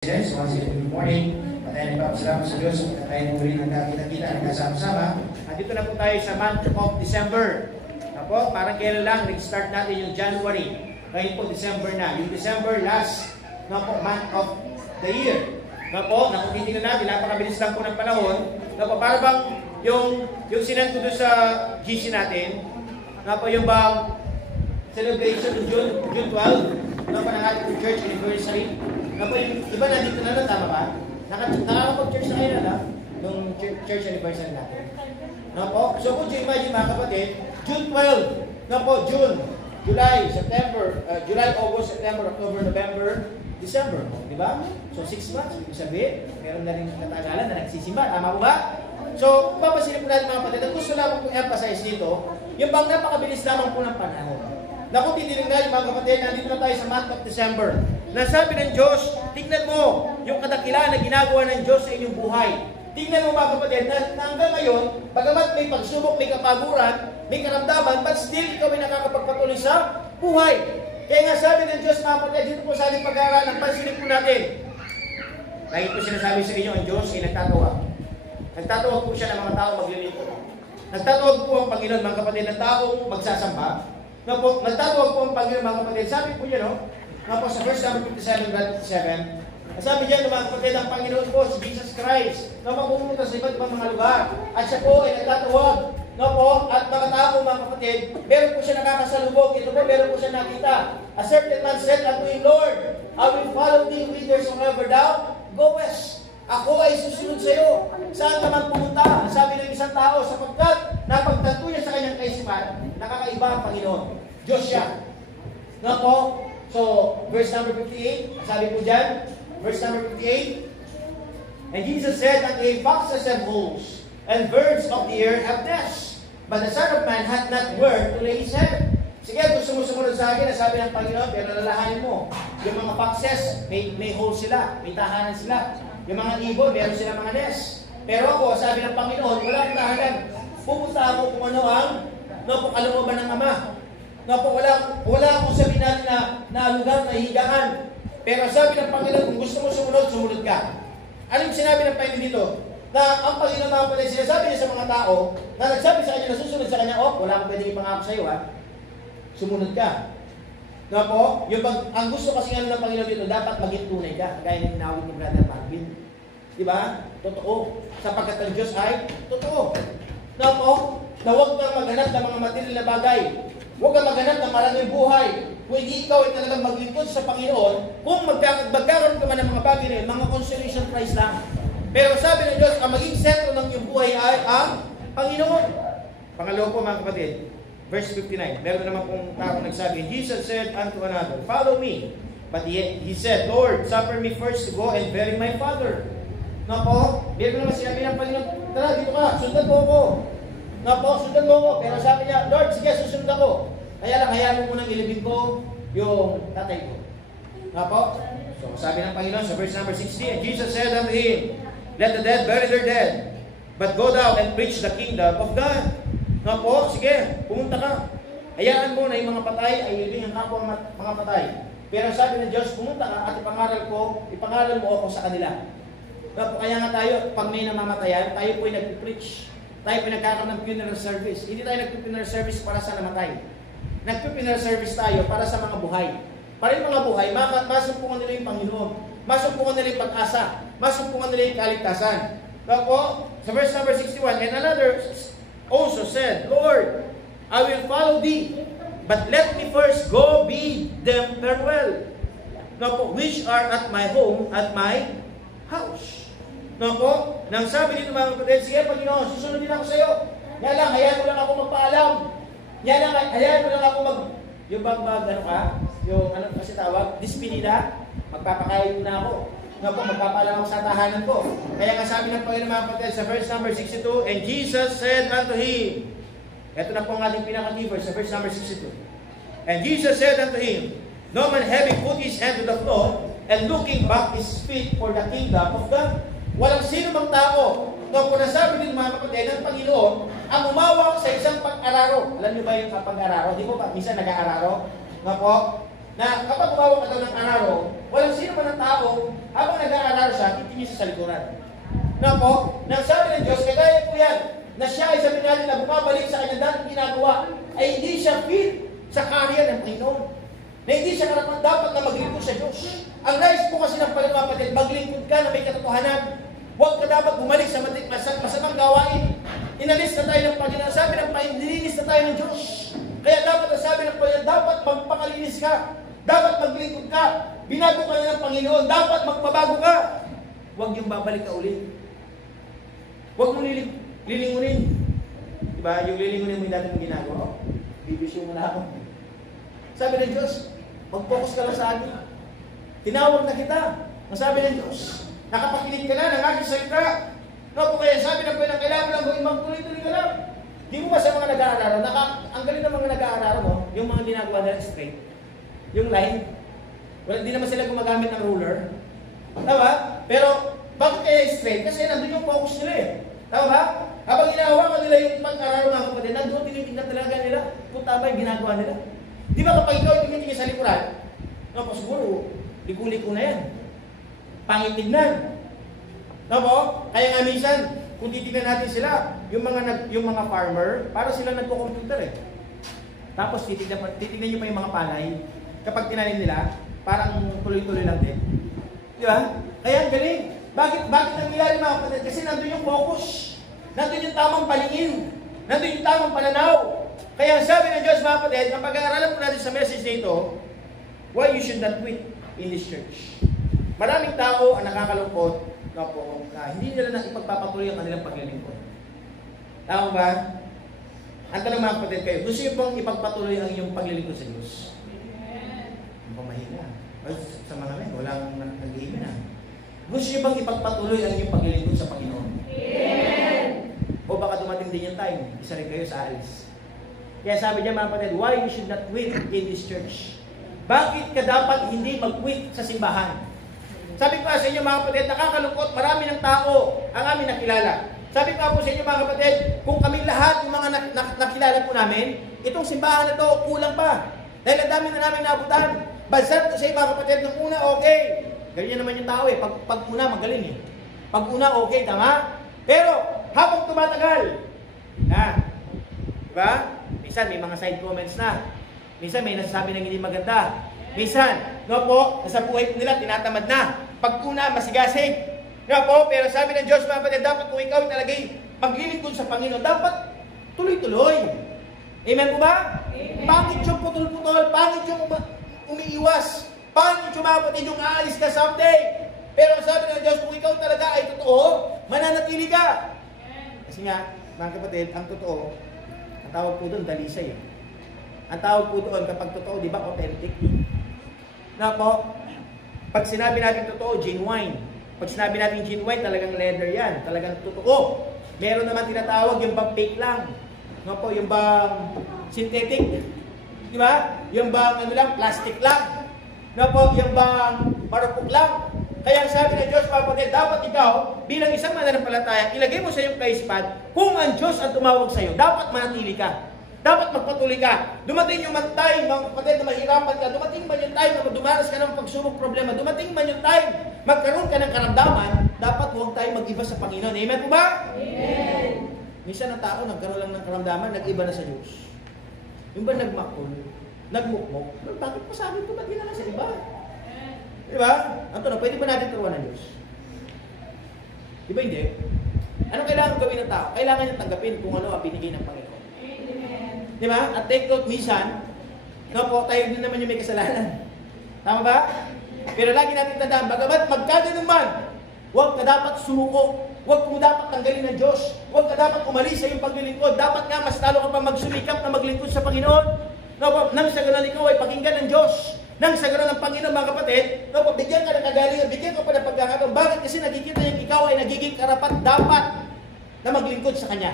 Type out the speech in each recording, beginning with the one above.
Once again, good morning. Patayin pa salamat sa Diyos at tayo muli nagkakita-kita, nagkasama-sama. Dito na po tayo sa month of December. Apo, parang kailan lang, nag-start natin yung January. Ngayon po, December na. Yung December, last month of the year. Kung titignan natin, napakabilis lang po ng panahon. Para bang yung sinend ko doon sa GC natin, yung bang celebration ng June 12, ng ating church anniversary. Iba nandito na, tama ba? Nakakapag-church na kayo na, nung church anniversary natin. So kung imagine mga kapatid, June 12, June, July, September, July, August, September, October, November, December. Di ba? So 6 months, ibig sabihin, meron na rin katagalan na nagsisimba. Tama po ba? So, papasilip po natin mga kapatid, at gusto lang kong emphasize dito, yung bang napakabilis lamang po ng panahon. Na kung titignan mga kapatid, nandito na tayo sa month of December. Nasabi ng Diyos, tignan mo yung kadakilaan na ginagawa ng Diyos sa inyong buhay. Tignan mo mga kapatid, na hanggang ngayon, bagamat may pagsubok, may kapaguran, may karamdaman, but still ikaw ay nakakapagpatuloy sa buhay. Kaya nga sabi ng Diyos mga kapatid, dito po sa ating pag-aaral, pansinin po natin. Lagi po sinasabi sa inyo, ang Diyos ay nagtatawag. Nagtatawag po siya ng mga tao maglilingkod. Nagtatawag po ang Panginoon mga kapatid ng taong magsasamba. Nagtatawag po ang Panginoon mga kapatid. Sabi po niya, sa verse number 57, sabi diyan mga kapatid, ang Panginoon po, si Jesus Christ, na mapupunta sa iba't ibang mga lugar. At siya po ay nagtatawag. At mga tao mga kapatid, meron po siya nakakasalubog. Ito po, meron po siya nakita. A certain man said unto him, Lord, I will follow thee whithersoever thou goest. Ako ay susunod sa iyo. Saan ka man pumunta? Sabi ng isang tao, sapagkat napagtanto niya sa kanyang kaisipan, nakakaiba ang Panginoon. Diyos siya. So, verse number 58, sabi po dyan, verse number 58, and Jesus said unto him, foxes have holes, and birds of the air have nests, but the Son of Man hath not where to lay his head. Sige, gusto mo sumunod sa akin, sabi ng Panginoon, pero lalahanin mo, yung mga foxes, may holes sila, may tahanan sila. Yung mga ibon, meron sila mga nest. Pero ako, sabi ng Panginoon, wala akong tahanan. Pupunta ako kung ano ang kalooban ng Ama. Wala akong sabihin natin na lugar na higaan. Pero sabi ng Panginoon, kung gusto mo sumunod ka. Anong sinabi ng Panginoon dito? Na ang Panginoon mga kapatid, sinasabi niya sa mga tao, na nagsabi sa kanya, na susunod sa kanya, wala akong pwedeng ipangako sa iyo, sumunod ka. Ang gusto kasi ng Panginoon dito, dapat maging tunay ka. Gaya ng inawit ni Brother Marvin. Diba? Totoo. Sapagkat ang Diyos ay totoo. Na huwag kang maghanap ng mga material na bagay. Huwag kang maghanap ng maraming buhay. Kung hindi ikaw ay talagang maglingkod sa Panginoon, kung magkakaroon ka man ng mga bagay na yun, mga consolation prize lang. Pero sabi ng Diyos, ang maging sentro ng iyong buhay ay ang Panginoon. Pangalawa po mga kapatid, verse 59. Meron naman pong tao nagsabi, Jesus said unto another, follow me. But he said, Lord, suffer me first to go and bury my father. Meron naman sinabi ng Panginoon, tara, dito ka, sundan mo ako. Sundan mo ako. Pero sabi niya, Lord, sige, susunod ako. Kaya lang, hayaan mo munang ilibing ko yung tatay ko. So, sabi ng Panginoon sa verse number 60, and Jesus said unto him, let the dead bury their dead, but go thou and preach the kingdom of God. Sige, pumunta ka. Hayaan mo na yung mga patay ay ilibing ang kapwa mga patay. Pero sabi ng Diyos, pumunta ka at ipangaral mo ako sa kanila. Kaya nga tayo, pag may namamatayan, tayo po ay nag-preach. Tayo po nagkakaroon ng funeral service. Hindi tayo nag-funeral service para sa namatay. Nag-funeral service tayo para sa mga buhay. Para yung mga buhay, masumpungan nila yung Panginoon. Masumpungan nila yung pag-asa. Masumpungan nila yung kaligtasan. Sa verse number 61, and another also said, Lord, I will follow thee, but let me first go bid them farewell, which are at my home, at my house. Nang sabi dito mga kapatid, sige Panginoon, susunod din ako sa iyo. Yan lang, hayaan mo lang ako magpaalam. Yan lang, hayaan mo lang ako yung kasi tawag, dispedida, magpapakain na ako. Magpapaalam ako sa tahanan ko. Kaya nga sabi ng Panginoon mga kapatid sa verse number 62, and Jesus said unto him, ito na po ang ating pinaka-key verse sa verse number 62. And Jesus said unto him, no man having put his hand to the floor, and looking back is fit for the kingdom of God. Walang sino mang tao na kung nasabi din mga kapatid ng Panginoon ang umawak sa isang pag-araro. Alam niyo ba yung pag-araro? Di po ba? Minsan nag-aararo? na kapag umawak ka daw ng araro, walang sino man ng tao, habang nag-aararo siya, titingin siya sa likuran. Na po, nang sabi ng Diyos, kagaya po yan, na siya ay sabi natin na bumabalik sa kanyang dating ginagawa, ay hindi siya fit sa karya ng Panginoon. Na hindi siya karapat dapat na maglingkod sa Diyos. Ang nais po kasi ng Panginoon, maglingkod ka na may katotohanan. Huwag ka dapat bumalik sa masamang gawain. Inalis na tayo ng Panginoon. Sabi ng Panginoon, nilinis na tayo ng Diyos. Kaya dapat ang sabi ng Panginoon, dapat magpakalinis ka. Dapat maglingkod ka. Binago ka na ng Panginoon. Dapat magbabago ka. Huwag yung babalik ka ulit. Huwag mo lilingunin. Diba? Yung lilingunin mo yung dati mong ginagawa. Bibisyo mo na ako. Sabi ng Diyos, mag-focus ka lang sa akin. Tinawag na kita. Ang sabi ng Diyos, nakapakinig ka na ng aking salita. No, po kaya sabi ng Panginoon, kailangan mo lang gawin, magtuloy-tuloy ka lang. Di mo ba sa mga nag-aaral, ang galing ng mga nag-aaral mo, yung mga ginagawa nila straight, yung line, hindi naman sila gumagamit ng ruler. Tama? Pero, bakit kaya straight? Kasi nandun yung focus nila eh. Tama ba? Habang inahawakan nila yung pag-aaral mga kapatid, nandun tinitignan talaga nila kung tama yung ginagawa nila. Di ba kapag ikaw tumitingin sa likuran, no, po siguro, liku-liku na yan. Pangitignan. No po? Kaya nga minsan, kung titignan natin sila, yung mga farmer, para sila nagko-computer eh. Tapos titignan nyo pa yung mga palay, kapag tinanim nila, parang tuloy-tuloy lang din. Di ba? Kaya ang galing. Bakit nangyayari mga kapatid? Kasi nandun yung focus. Nandun yung tamang palingin. Nandun yung tamang pananaw. Kaya sabi ng Diyos mga kapatid, ang pag-aaralan po natin sa message nito, why you should not quit in this church. Maraming tao ang nakakalungkot na hindi nila na ipagpapatuloy ang kanilang paglilingkod. Tama ba? Ang tanong mga kapatid kayo, gusto nyo bang ipagpatuloy ang inyong paglilingkod sa Diyos? Ang pamahina. Sa mga men, walang nag-iimin na. Gusto nyo bang ipagpatuloy ang inyong paglilingkod sa Panginoon? O baka dumating din yung time, isa rin kayo sa alis. Kaya sabi niya mga kapatid, why you should not quit in this church? Bakit ka dapat hindi mag-quit sa simbahan? Sabi ko sa inyo mga kapatid, nakakalungkot, marami ng tao ang aming nakilala. Sabi ko po sa inyo mga kapatid, kung kami lahat yung mga nakilala po namin, itong simbahan na ito, kulang pa. Dahil ang dami na namin naabutan. Bansan ko sa inyo mga kapatid, nung una okay. Ganyan naman yung tao eh, pag una magaling eh. Pag una okay, tama? Pero habang tumatagal, diba? Minsan may mga side comments na. Minsan may nasasabi ng hindi maganda. Minsan, no po, nasa buhay nila, tinatamad na. Pag una, masigasig. No po, pero sabi ng Diyos, mga kapatid, dapat kung ikaw talagay maglilingkod sa Panginoon, dapat tuloy-tuloy. Amen po ba? Amen. Pangit yung putol-putol, pangit yung umiiwas, pangit yung mga kapatid yung aalis ka someday. Pero sabi ng Diyos, kung ikaw talaga ay totoo, mananatili ka. Kasi nga, mga kapatid, ang totoo, ang tawag po doon, dalisay. Ang tawag po doon, kapag totoo, di ba, authentic? Na po, pag sinabi natin totoo, genuine. Pag sinabi natin genuine, talagang leather yan. Talagang totoo. Meron naman tinatawag yung bang fake lang. No po, yung bang synthetic. Di ba? Yung bang ano lang, plastic lang. No po, yung bang marupok lang. Kaya sabi ng Diyos, kapatid, dapat ikaw, bilang isang mananampalataya, ilagay mo sa iyong kaisipan, kung ang Diyos ang tumawag sa iyo, dapat manatili ka. Dapat magpatuloy ka. Dumating yung time, mga kapatid, na mahirapan ka. Dumating man yung time na dumaras ka ng pagsubok problema. Dumating man yung time, magkaroon ka ng karamdaman, dapat huwag tayo mag-iba sa Panginoon. Amen po ba? Amen. Minsan ang tao, nagkaroon lang ng karamdaman, nag-iba na sa Diyos. Yung ba nagmakul, nagmukmok, bakit pa sabi ko, ba't di na lang sa iba? Diba? Ang tanong, pwede ba natin turuan ng Diyos? Diba hindi? Ano kailangan gawin ng tao? Kailangan niya tanggapin kung ano ang binigay ng Panginoon. Diba? At take note, minsan, no po, tayo din naman yung may kasalanan. Tama ba? Pero lagi natin tandaan, bagamat magkaganon man, huwag ka dapat sumuko. Huwag mo dapat tanggalin ng Diyos. Huwag ka dapat umalis sa iyong paglilingkod. Dapat nga, mas lalo ka pa magsumikap na maglingkod sa Panginoon. No po, nang sa ganun ikaw ay pakinggan ng Diyos. Nang sa ganun ng Panginoon, mga kapatid, no po, bigyan ka ng kagalingan, bigyan ka pa ng pagkakataon. Bakit? Kasi nakikita niya ikaw ay nagiging karapat dapat na maglingkod sa Kanya.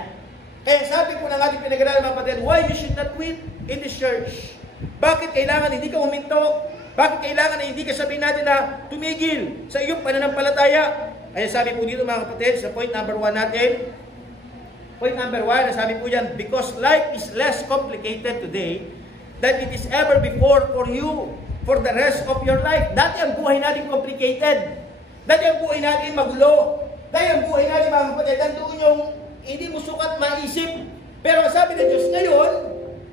Kaya sabi ko ng ating pinag-aralan mga kapatid, why you should not quit in this church? Bakit kailangan hindi ka huminto? Bakit kailangan na hindi ka sabihin natin na tumigil sa iyong pananampalataya? Kaya sabi po dito mga kapatid, sa point number 1 natin, point number 1, sabi po dyan, because life is less complicated today than it is ever before for you. for the rest of your life. Dati ang buhay natin complicated. Dati ang buhay natin magulo. Dati ang buhay natin mga kapatid, nandoon yung hindi mo sukat maisip. Pero ang sabi ng Diyos ngayon,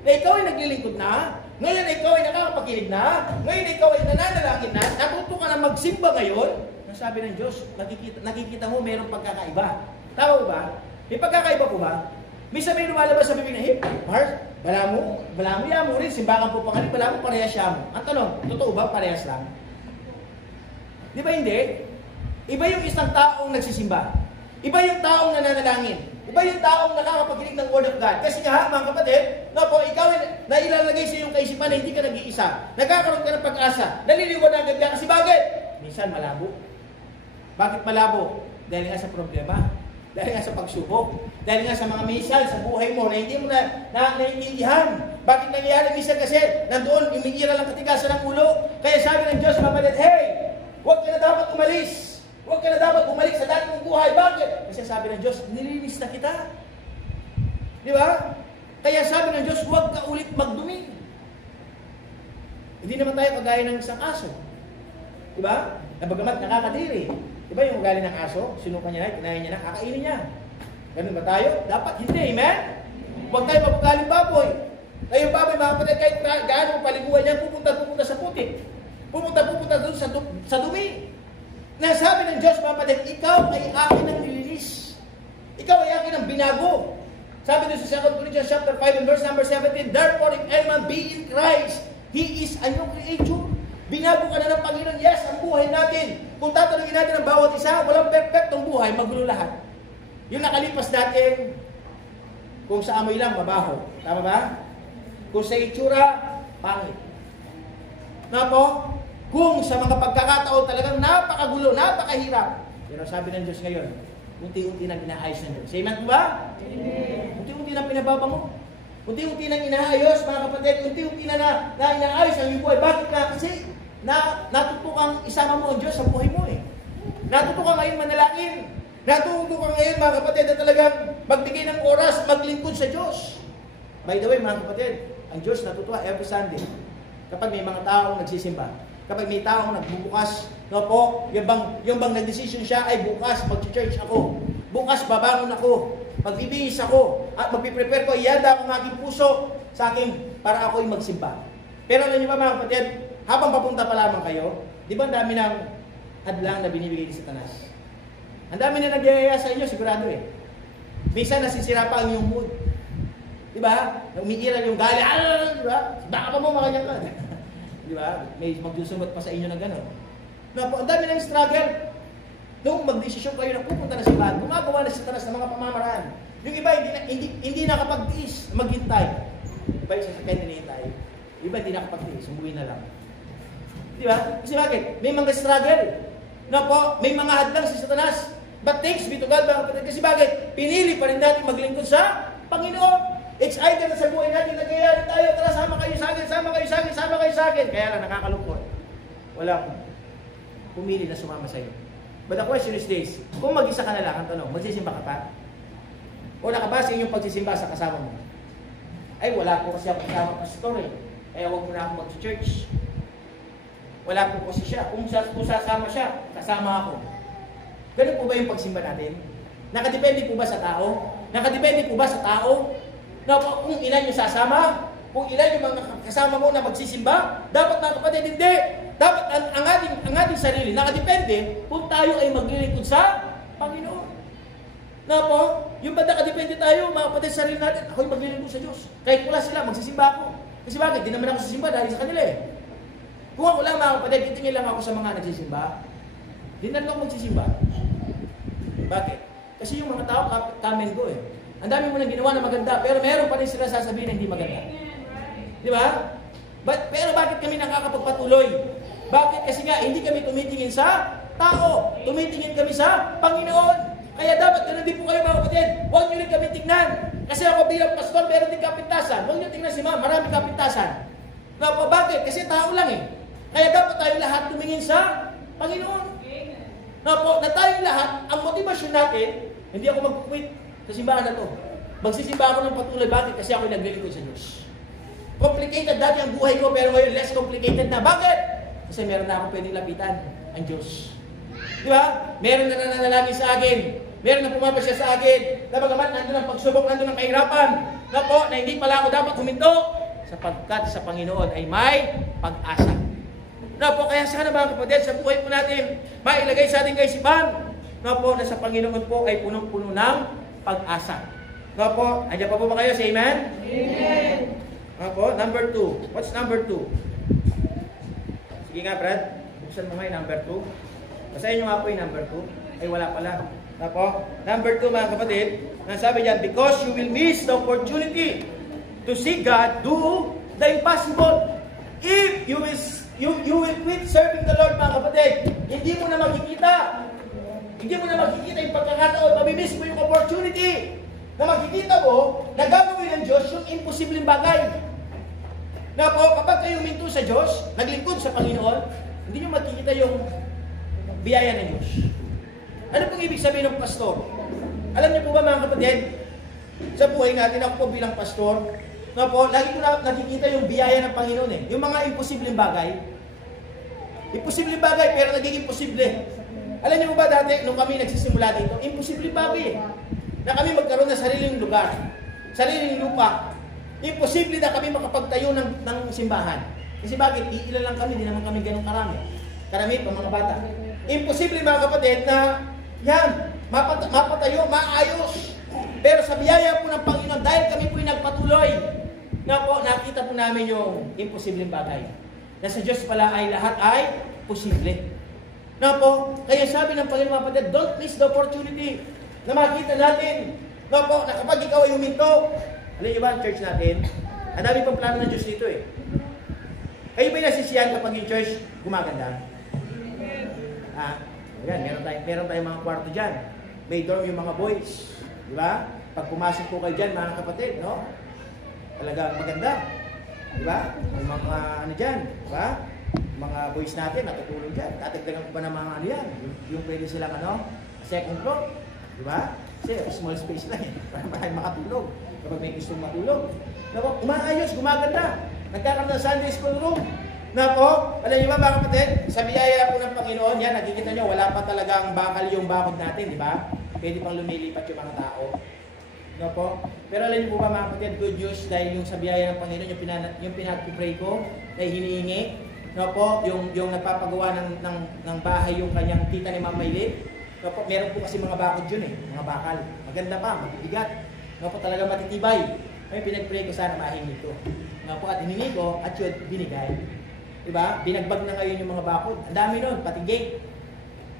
na ikaw ay naglilingkod na, ngayon ikaw ay nakakapakinig na, ngayon ikaw ay nananalangin na, natuto ka na magsimba ngayon, ang sabi ng Diyos, nakikita mo mayroong pagkakaiba. Tama ba? May pagkakaiba po ba? May sabi lumalabas sa bibig na, hey, Mark, bala mo yan mo rin, simbakan po pangalit, bala mo parehas siya mo. Ang tanong, totoo ba parehas lang? Di ba hindi? Iba yung isang taong nagsisimba. Iba yung taong nananalangin. Iba yung taong nakakapakinig ng Word of God. Kasi nga, mga kapatid, ikaw na ilalagay sa iyong kaisipan na hindi ka nag-iisa. Nagkakaroon ka ng pag-asa. Naliliwanagan ka kasi bakit? Minsan malabo. Bakit malabo? Dahil nga sa problema. Dahil nga sa pagsubok. Dahil nga sa mga misal sa buhay mo na hindi mo na naiintindihan. Bakit nangyayari minsan kasi nandoon, umigira lang katigasan ng ulo. Kaya sabi ng Diyos, mga kapatid, hey, huwag ka na dapat umalis. Huwag ka na dapat bumalik sa dati mong buhay. Bakit? Kasi sabi ng Diyos, nilinis na kita. Di ba? Kaya sabi ng Diyos, huwag ka ulit magdumi. Hindi naman tayo kagaya ng isang aso. Di ba? Na bagamat nakakadiri. Di ba yung ugali ng aso? Sinukan niya na, kinain niya na, kakainin niya. Ganun ba tayo? Dapat hindi, amen? Huwag tayo mabugaling baboy. Tayo baboy, mga kapatid, kahit gaano paliguan niya, pupunta sa putik. Pupunta doon sa dumi. Nasabi ng Diyos, mga kapatid, ikaw ay akin ng nilinis. Ikaw ay akin ng binago. Sabi doon sa 2 Corinthians chapter 5 and verse number 17, therefore, if any man be in Christ, he is a new creature. Binago ka na ng Panginoon. Yes, ang buhay natin. Kung tatanungin natin ang bawat isa, walang perfectong buhay, magulo lahat. Yung nakalipas natin, kung sa amoy lang, mabaho. Tama ba? Kung sa itsura, pangit. Na po? Kung sa mga pagkakataon talagang napakagulo, napakahirap. Pero sabi ng Diyos ngayon, unti-unti nang inaayos ng Diyos. Amen po ba? Amen. Unti-unti nang pinababa mo. Unti-unti nang inaayos, mga kapatid. Unti-unti na inaayos ang iyong buhay. Bakit na? Kasi natuto kang isama mo ang Diyos sa buhay mo eh. Natuto kang ngayon manalangin. Natuto kang ngayon, mga kapatid, na talagang magbigay ng oras, maglingkod sa Diyos. By the way, mga kapatid, ang Diyos natutuwa every Sunday. Kapag may mga taong nagsisimba. Kapag may taong nagbubukas, yung bang nag-decision siya ay bukas, mag-church ako. Bukas, babangon ako. Magbibihis ako. At magpiprepare ko, ihanda ako ng aking puso sa akin para ako'y magsimba. Pero alam niyo ba, mga kapatid, habang papunta pa lamang kayo, di ba ang dami ng hadlang na binibigay ni Satanas? Ang dami na nagyayaya sa inyo, sigurado eh. Minsan nasisira pa ang iyong mood. Di ba? Umiiral yung gali. Di ba? Baka pa mo, makanyang ka. Di ba? May magsusunod pa sa inyo ng gano'n. Ang dami ng struggle. Noong magdesisyon kayo na pupunta na sa bahan, gumagawa na sa Satanas ng mga pamamaraan. Yung iba, hindi nakapagtiis, maghintay. Iba yung sasakyan hinihintay. Iba hindi nakapagtiis, umuwi na lang. Di ba? Kasi bakit? May mga struggle. May mga hadlang sa Satanas. But thanks be to God, mga kapatid. Kasi bakit? Pinili pa rin natin maglingkod sa Panginoon. Excited na sa buhay natin, nagyayari tayo, tara, sama kayo sa akin, sama kayo sa akin, sama kayo sa akin. Kaya lang, nakakalungkot. Walang pumili na sumama sa iyo. But the question is this, kung mag-isa ka na lang, ang tanong, magsisimba ka pa? O nakabase yung pagsisimba sa kasama mo? Ay, wala po kasi ako kasama pastor eh. Kaya huwag mo na ako mag-church. Wala po kasi siya. Kung sasama siya, kasama ako. Ganun po ba yung pagsimba natin? Nakadepende po ba sa tao? Nakadepende po ba sa tao? Na kung ilan yung sasama, kung ilan yung mga kasama mo na magsisimba, dapat mga kapatid, hindi. Dapat ang ating sarili, nakadepende kung tayo ay maglilingkod sa Panginoon. Na po, yung ba nakadepende tayo, mga kapatid, sarili natin, ako'y maglilingkod sa Diyos. Kahit wala sila, magsisimba ako. Kasi bakit? Di naman ako sisimba dahil sa kanila eh. Kung ako lang, mga kapatid, titingin lang ako sa mga nagsisimba, di na lang ako magsisimba. Bakit? Kasi yung mga tao, come and go eh. Ang dami mo nang ginawa na maganda, pero meron pa rin sila sasabihin na hindi maganda. Di ba? Pero bakit kami nakakapagpatuloy? Bakit? Kasi nga, hindi kami tumitingin sa tao. Tumitingin kami sa Panginoon. Kaya dapat ganun din po kayo, mga kapatid. Huwag nyo rin kami tignan. Kasi ako bilang pastor, meron din kapintasan. Huwag nyo tignan si ma'am, maraming kapintasan. Bakit? Kasi tao lang eh. Kaya dapat tayong lahat tumingin sa Panginoon. Na tayong lahat, ang motivasyon natin, hindi ako mag-quit sa simbahan na to. Magsisimba ako ng patuloy. Bakit? Kasi ako naglilingkod sa Diyos. Complicated dati ang buhay ko, pero ngayon less complicated na. Bakit? Kasi meron na akong pwedeng lapitan, ang Diyos. Di ba? Meron na nananalangin sa akin. Meron na pumapasya sa akin. Napagamat, nandun ang pagsubok, nandun ang kahirapan. Na po, na hindi pala ako dapat huminto. Sapagkat sa Panginoon ay may pag-asa. Na po, kaya sana mga kapatid, sa buhay po natin, mailagay sa ating kaisipan. Na po, na sa Panginoon po ay punong-puno ng pag-asa. Na po, andyan pa po ba kayo? Say amen? Amen. Na po, number 2. What's number 2? Sige nga, Brad. Buksan mo nga yung number 2. Basahin nyo nga po yung number 2. Ay, wala pala. Na po, number 2 mga kapatid, nasabi dyan, because you will miss the opportunity to see God do the impossible. If you will quit serving the Lord, mga kapatid, hindi mo na makikita. Hindi mo na makikita yung pagkakataon, mamimiss mo yung opportunity na makikita mo na gagawin ng Diyos yung imposibleng bagay. Na po, kapag kayo huminto sa Diyos, naglingkod sa Panginoon, hindi nyo makikita yung biyaya ng Diyos. Ano pong ibig sabihin ng pastor? Alam niyo po ba mga kapatid, sa buhay natin, ako po bilang pastor, na po, lagi ko na nakikita yung biyaya ng Panginoon eh. Yung mga imposibleng bagay. Imposibleng bagay, pero nagiging posible. Alam niyo ba dati, nung kami nagsisimula dito, imposibleng bagay eh. Na kami magkaroon ng sariling lugar, sariling lupa. Imposible na kami makapagtayo ng simbahan. Kasi bakit? Iilan lang kami, hindi naman kami ganun karami. Karami pa mga bata. Imposible mga kapatid na yan, mapatayo, maayos. Pero sa biyaya po ng Panginoon, dahil kami po nagpatuloy, na po, nakita po namin yung imposibleng bagay. Na sa Diyos pala ay lahat ay posible. Na po, kaya sabi ng Panginoon mga kapatid, don't miss the opportunity na makita natin, na po, na kapag ikaw ay huminto, alam niyo ba ang church natin, ang dami pang plano ng Diyos dito eh. Kayo ba'y nasisiyahan kapag yung church gumaganda? Ayan, meron tayong mga kwarto dyan. May dorm yung mga boys. Di ba? Pag pumasok po kayo dyan, mga kapatid, no? Talagang maganda. Di ba? May mga ano dyan, di ba? Mga boys natin, natutulog dyan. Tatagdagan ko ba ng mga ano yan? Yung pwede silang ano? Second floor. Di ba? Kasi small space lang eh. Para maraming makatulog. Kapag may gustong matulog. Umaayos, gumaganda. Nagkakaroon ng Sunday school room. Na po, alam niyo ba mga kapatid, sa biyaya po ng Panginoon, yan, nakikita niyo, wala pa talagang bakal yung bakod natin, di ba? Pwede pang lumilipat yung mga tao. No po? Pero alam niyo po ba mga kapatid, good news, dahil yung sa biyaya ng Panginoon, yung pinag-pray ko, na hinihingi, no po, yung nagpapagawa ng bahay yung kanyang tita ni Ma'am Maylin, no po, meron po kasi mga bakod yun eh, mga bakal. Maganda pa, mabibigat. No po, talaga matitibay. Ay, pinag-pray ko sana mahingi ko. No po, at hiningi ko, at yun, binigay. Diba? Binagbag na ngayon yung mga bakod. Ang dami nun, pati gate.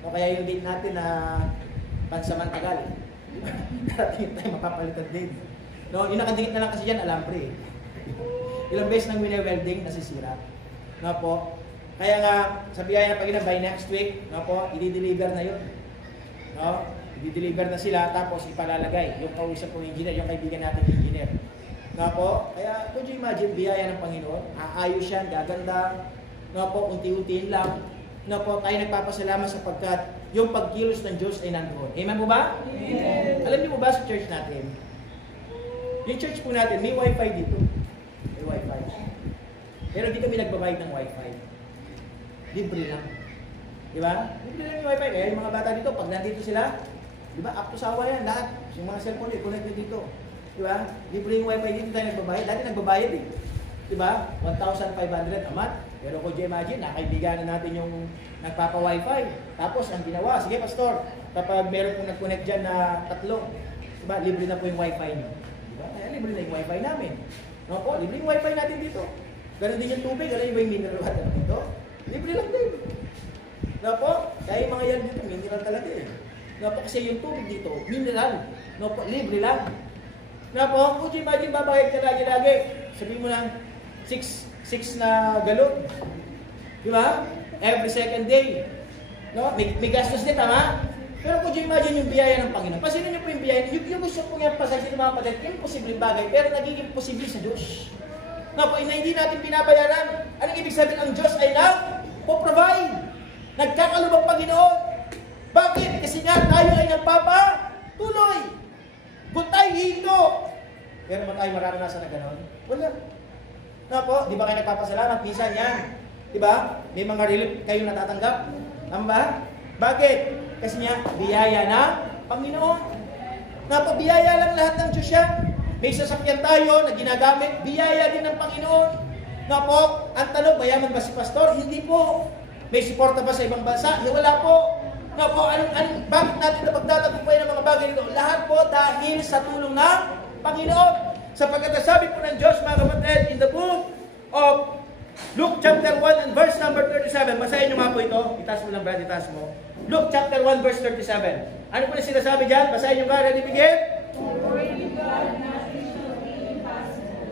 O kaya yung date natin na pansamantagal. Diba? Darating tayo mapapalitan din. No, yung nakadikit na lang kasi dyan, alampre. Ilang beses nang wine-welding, nasisira. No po. Kaya nga, sa biyaya ng Panginoon, by next week, no po, i-deliver na yun. No? I-deliver na sila, tapos ipalalagay. Yung kausap kong engineer, yung kaibigan natin engineer. No po, kaya could you imagine, biyaya ng Panginoon, aayos yan, gaganda, no po, unti-untiin lang, no po, tayo nagpapasalamat sapagkat yung pagkilos ng Diyos ay nandoon. Amen po ba? Amen. Alam niyo po ba sa church natin, yung church po natin, may wifi dito. May wifi. Pero di kami nagbabayad ng wifi. Libre lang. Di ba? Libre lang yung wifi. Kaya yung mga bata dito, pag nandito sila, di ba, up to sawa yan, lahat. Yung mga cellphone, connect dito. Diba? Libre yung wifi dito tayo nagbabayad. Dati nagbabayad eh. Diba? 1,500 a month. Pero kung imagine, nakaibigan na natin yung nagpapa-wifi. Tapos, ang ginawa, sige pastor, kapag meron pong nag-connect dyan na tatlo, diba? Libre na po yung wifi niyo. Diba? Kaya libre na yung wifi namin. No po, libre yung wifi natin dito. Ganun din yung tubig, ganun yung mineral water dito. Libre lang din. No po, kaya yung mga yan dito, mineral talaga eh. No po, kasi yung tubig dito, mineral. No po, libre lang. Na po, kung imagine babayad ka lagi-lagi, sabihin mo lang 6 na galon. Di ba? Every second day. No? May gastos din, tama? Pero kung imagine yung biyaya ng Panginoon, pasinin niyo po yung biyaya, yung gusto po yung pasasin ng mga patid, imposibleng bagay, pero nagiging posible sa Diyos. Na po, na hindi natin pinabayaran. Anong ibig sabihin, ang Diyos ay nag-provide. Nagkakalubang Panginoon. Bakit? Kasi nga, tayo ay nagpapatuloy. Kung tayo hinto, pero tayo mararanasan na gano'n? Wala. No po, di ba kayo nagpapasalamat? Minsan yan. Di ba? May mga relief kayo natatanggap. Tama ba? Bakit? Kasi niya, biyaya na Panginoon. Napabiyaya lang lahat ng Diyos yan. May sasakyan tayo na ginagamit, biyaya din ng Panginoon. Na po, ang tanong, mayaman ba si pastor? Hindi po. May suporta ba sa ibang bansa? Wala po. Na po, bakit natin napagtatagumpay ng mga bagay nito? Lahat po dahil sa tulong ng Panginoon. Sapagkat sabi po ng Diyos, mga kapatid, in the book of Luke chapter 1 and verse number 37. Basahin nyo nga po ito. Itaas mo lang, Brad, itaas mo. Luke chapter 1 verse 37. Ano po na sinasabi dyan? Basahin nyo nga, ready, begin?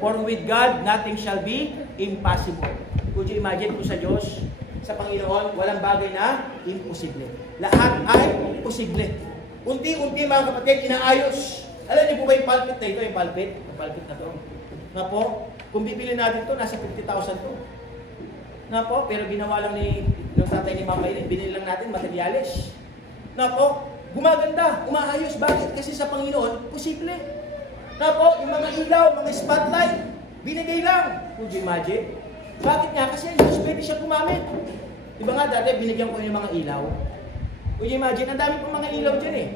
For with God, nothing shall be impossible. Could you imagine po sa Diyos, sa Panginoon, walang bagay na imposible. Lahat ay posible. Unti-unti, mga kapatid, inaayos. Alam niyo po ba yung pulpit na ito? Yung pulpit na ito. Na po, kung bibili natin ito, nasa 50,000 ito. Na po, pero ginawa lang ni tatay ni Mama Ilin, binili lang natin materials. Na po, gumaganda, umaayos. Bakit? Kasi sa Panginoon, posible. Na po, yung mga ilaw, mga spotlight, binigay lang. Could you imagine? Bakit nga? Kasi ang Diyos pwede siya gumamit. Diba nga dati, binigyan ko yung mga ilaw. Could you imagine? Ang dami pong mga ilaw dyan eh.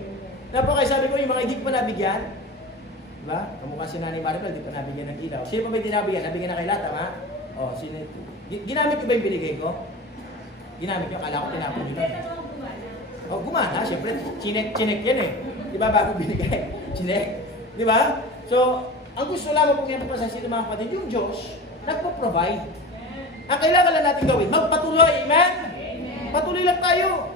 Na po, kaya sabi ko, yung mga hindi pa nabigyan, diba? Kamukha si Nanay Maribel, di pa nabigyan ng ilaw. Sino pa ba dinabigyan? Nabigyan na kay Lata, ha? O, sino? Ginamit ko ba yung binigay ko? Ginamit nyo, kala ko tinapon nyo. O, gumana, siyempre, chinek yan eh. Diba, bago binigay? Chinek. Diba? So, ang gusto lamang pong yan pa sa sino mga kapatid, yung Diyos, nagpo-provide. Ang kailangan lang natin gawin, magpatuloy, amen? Patuloy lang tayo.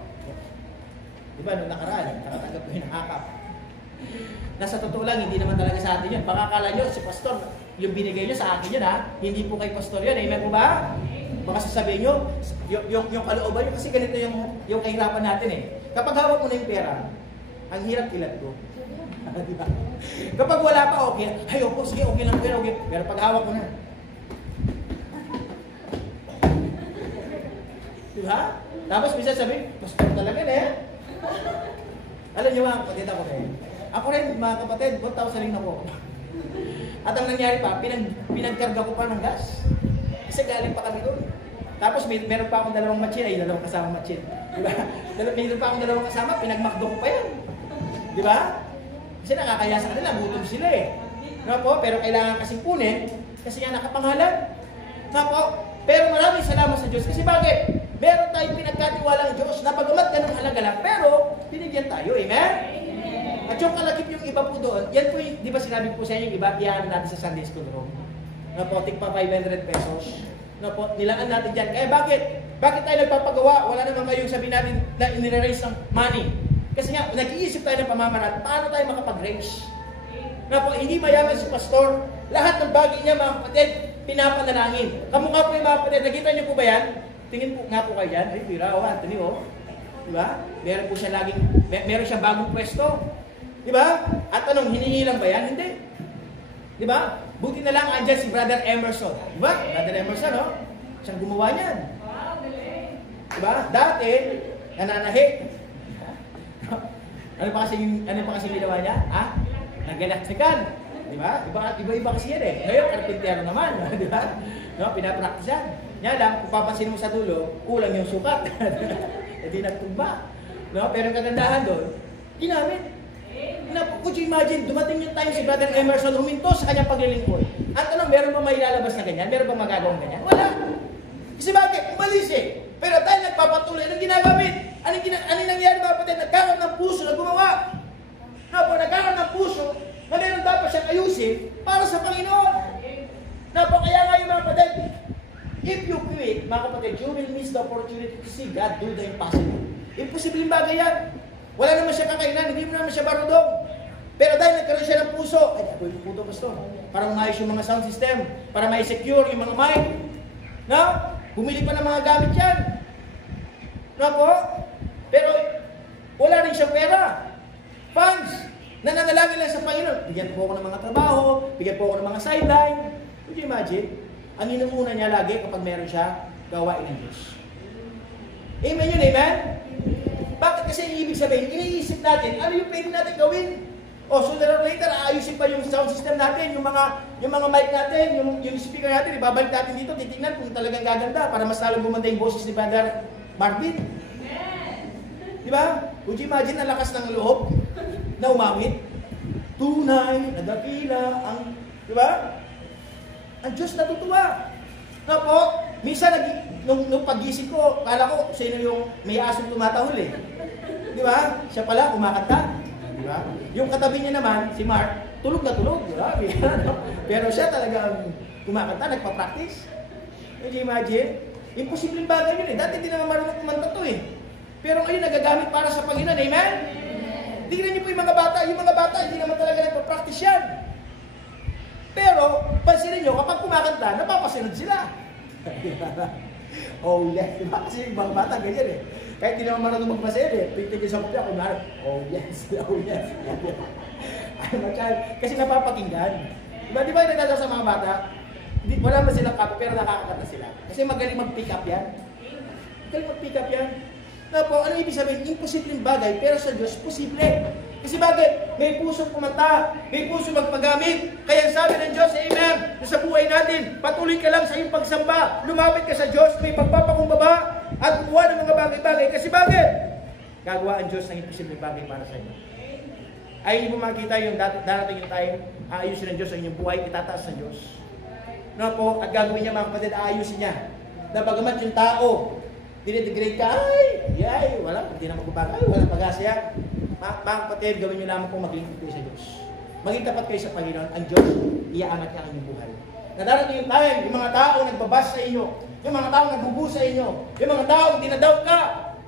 Diba, nung nakaraan, nakatanggap ko yung nakakap. Nasa totoo lang, hindi naman talaga sa atin yun. Baka akala nyo, si pastor, yung binigay nyo sa akin yun ha, hindi po kay pastor yun. Amen po ba? Baka sasabihin nyo, yung kalooban nyo, kasi ganito yung kahirapan natin eh. Kapag hawak mo na yung pera, ang hirap ilat ko. Diba? Kapag wala pa, okay. Ay, opo, sige, okay lang, okay. Pero pag hawak ko na. Diba? Tapos bisa sabihin, pastor talaga na eh. Alam niyo mga kapatid ako rin. Ako rin, mga kapatid, 1,000 rin ako. At ang nangyari pa, pinagkarga ko pa ng gas. Kasi galing pa kami doon. Tapos meron pa akong dalawang machine, dalawang kasama machine. Diba? Meron pa akong dalawang kasama, pinagmakdo ko pa yan. Diba? Kasi nakakaya sa kanila, gutom sila eh. No po? Pero kailangan kasing kunin, kasi nga nakapangalan. No po? Pero maraming salamat sa Diyos. Kasi bakit? Meron tayong pinagkatiwalang Diyos na pagamat ganun halaga lang, pero binigyan tayo. Amen? At yung kalakip yung iba po doon, yan po yung, di ba sinabi po sa inyo yung iba, iyahan natin sa Sunday School room. Na po, tigpa 500 pesos. Na po, nilaan natin dyan. Kaya bakit? Bakit tayo nagpapagawa? Wala naman kayong sabihin natin na inire-raise ng money. Kasi nga, nag-iisip tayo ng pamamaraan, paano tayo makapag-raise? Na po, hindi mayaman si pastor. Lahat ng bagay niya, mga kapatid, pinapanalangin. Kamukha po yung mga kapatid, nakita niyo po ba yan? Tingin po nga po kayo dyan. Ay, pira, Anthony, Diba? Meron po siya laging, meron siya bagong pwesto. Diba? At anong, hinihingi lang ba yan? Hindi. Diba? Buti na lang andyan si Brother Emerson. Diba? Brother Emerson, no? Siyang gumawa niyan. Diba? Dati, nananahi. Ano pa kasi ginawa niya? Ha? Nag-electrical. Diba? Iba-iba kasi yan eh. Ngayon, karpintero naman. Diba? No? Pinapraktisan. Yan lang, kung papansin mo sa dulo, kulang yung sukat. Hindi nagtumba. No? Pero ang kagandahan doon, ginamit. Could you imagine, dumating yung time si Brother Emerson, huminto sa kanyang paglilingkod. At ano, meron ba may lalabas na ganyan? Meron ba magagawang ganyan? Wala. Kasi bakit? Umalis eh. Pero tayo nagpapatuloy, anong ginagamit? Anong nangyari mga kapatid? Nagkaroon ng puso na gumawa. No, po, nagkaroon ng puso na meron dapat siyang ayusin para sa Panginoon. No, po, kaya nga yung mga kapatid, if you quit, mga kapatid, you will miss the opportunity to see God do the impossible. Imposibleng bagay yan. Wala naman siya kakainan, hindi mo naman siya barudong. Pero dahil nagkaroon siya ng puso, ay, ako yung puto, pastor. Para umayos yung mga sound system, para ma-secure yung mga mic. No? Bumili pa ng mga gamit yan. No po? Pero wala rin siyang pera. Funds. Nananalangin lang sa Panginoon. Bigyan po ako ng mga trabaho, bigyan po ako ng mga sideline. Could you imagine? Ang inuuna niya lagi kapag meron siya, gawain ng Diyos. Amen yun, amen? Bakit? Kasi ibig sabihin, iniisip natin, ano yung pwede natin gawin? O sooner or later, aayusin pa yung sound system natin, yung mga mic natin, yung speaker natin, ibabalik natin dito, titingnan kung talagang gaganda para mas lalong gumanda yung boses ni Brother Marvin. Di ba? Would you imagine ang lakas ng loob na umawit? Tunay, nadakila, di ba? Ang Diyos natutuwa. Na po, minsan nung pag-isip ko, kala ko sino yung may asong tumatahol eh. Di ba? Siya pala, kumakanta. Di ba? Yung katabi niya naman, si Mark, tulog na tulog. Di ba? Pero siya talagang kumakanta, nagpa-practice. Would you imagine? Imposibleng bagay yun eh. Dati hindi naman marunong kumanta to eh. Pero ngayon nagagamit para sa Panginoon. Amen? Tingnan niyo po yung mga bata. Yung mga bata, hindi naman talaga nagpa-practice yan. Pero, pansinin nyo, kapag kumakanta, napapasunod sila. Oh, yes. Diba? Kasi yung mga bata, ganyan eh. Kahit hindi naman marunong magpasayaw eh. Pagtigil sa kapatid ako, oh, yes. Oh, yes. Kasi napapakinggan. Diba yung nagdadala sa mga bata? Wala ba silang kapo, pero nakakakanta sila. Kasi magaling mag-pick up yan. Magaling mag-pick up yan. Na po, ano ibig sabihin? Imposibleng bagay, pero sa Diyos, posible. Kasi bakit? May pusong kumanta, may pusong magpagamit. Kaya sabi ng Diyos, Amen, sa buhay natin, patuloy ka lang sa iyong pagsamba. Lumapit ka sa Diyos, may pagpapakumbaba, at kumuha ng mga bagay-bagay. Kasi bakit? Gagawa ang Diyos ng imposibleng bagay para sa inyo. Ay, hindi mo makita yung darating yung time, aayusin ng Diyos ang inyong buhay, itataas ng Diyos. Na po, at gagawin niya mga kapatid, aayusin niya. Na bagamat yung tao, dinidegrade ka, ay, wala, hindi na magpapagay, wala pag-asa yan. Mga kapatid, gawin nyo lamang kung maging kayo sa Diyos. Maging tapat kayo sa Panginoon, ang Diyos, iaangat niya ang inyong buhay. Nadarating yung time, yung mga tao nagbabas sa inyo, yung mga tao nagbubu sa inyo, yung mga tao dinadaw ka,